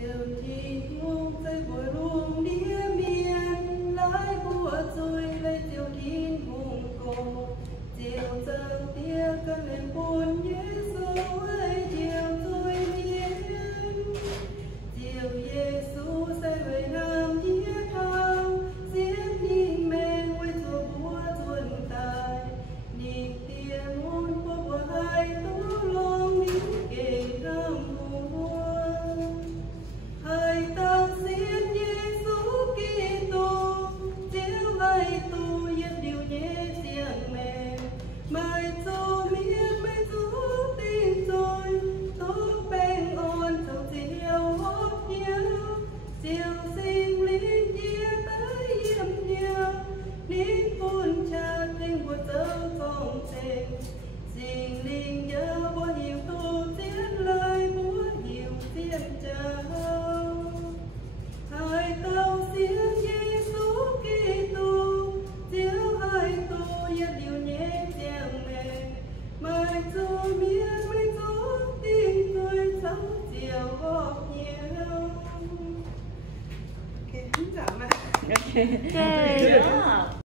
chiều chi hương dây bồi luồng đĩa miền lái bùa trôi lấy chiều kín vùng cổ chiều giờ tia cơn lên buồn Giêsu ơi chiều trôi miền chiều Giêsu say về nam đĩa cao diễn nhìn men quay chùa búa chuồn tài nhìn tia muôn của bùa hai tú long đi kề ram hai tao xin Giêsu Kitô chiếu hai tu yên điều nhé riêng mẹ mai cho miên mai chú tình rồi tốt bên ôn trong chiều hót nhau chiều sinh linh chia tới yếm nhau nín phun cha tình của dấu công tình sinh linh nhớ bố hiểu tu tiến lời bố hiểu tiên cha hai tao xin Giêsu Kitô chiếu hai tu yên điều nhé riêng mẹ mai cho miên mai chú tình tôi sống chiều hót nhau. Ok, không giảm mà. Ok.